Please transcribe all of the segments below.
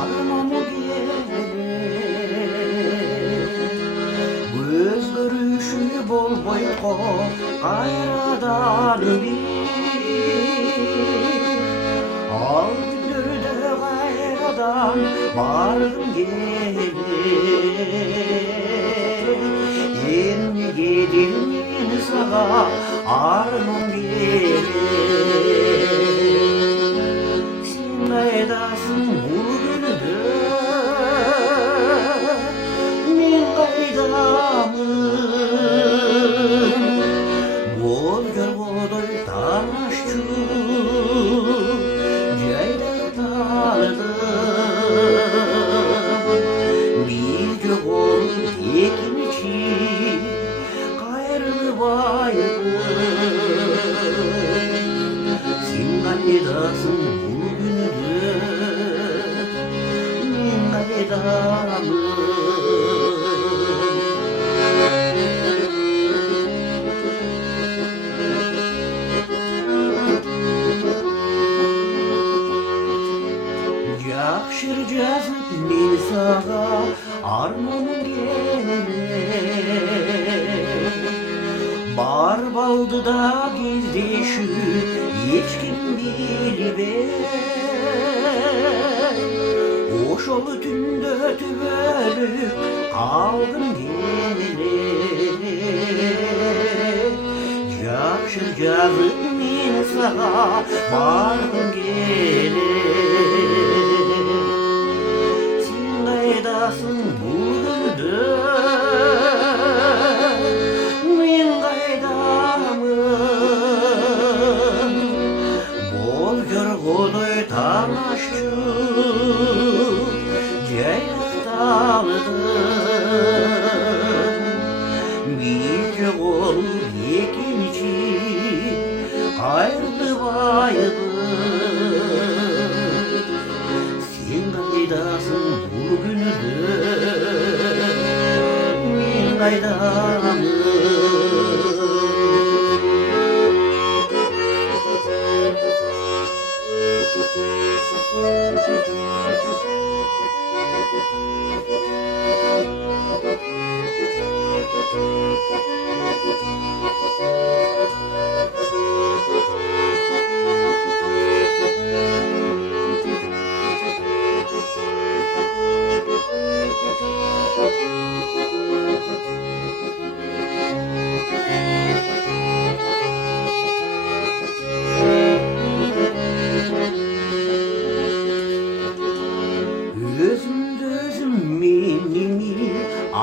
армамы керек өзгөрүшү болбойт го кайрадан ал күндөрдө кайрадан баргым келет эмнеге мен сага арман керек сен кайдасың бул күндө мен кайдамын бол көргөдөй таң ашчу жайда талдым бийге болуп экинчи кайрылбайбыз сен кайдасың бул күндө мен кайдамын жакшы жазып мен сага арманым келет бар балдыда кездешүү эч ким билбей ошол түндө түбөлүк калгым келет жакшы жазып мен сага баргым келет сен кайдасың бул күндө мен кайдамын бол көргөдөй таң ашчу жайдакталдым бийге болуп экинчи кайрылбайбыз сен кайдасың бул күндө мен кайдамын өзүмдү өзүм меними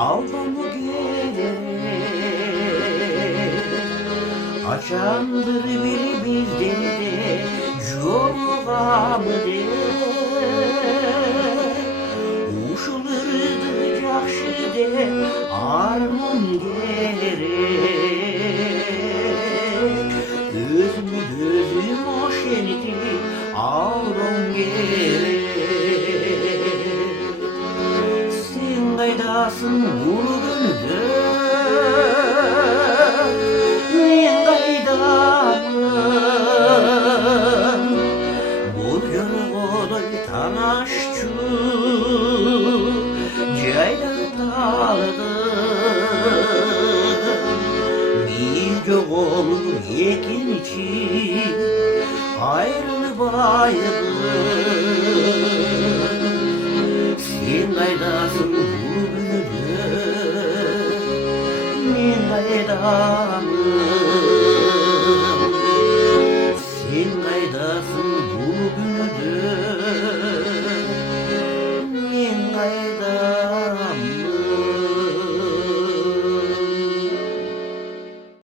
алдамы керек качандыр бир биздерде жолугамы деп ушул ырды жакшы деп арман керек өзүмдү өзүм ошентип алдам керек кайдасың бул күндө мен кайдамын бол көргөдөй таң ашчу жайдакталдым бийге болуп экинчи кайрылбайбыз сен кайдасың бул күндө мен кайдамын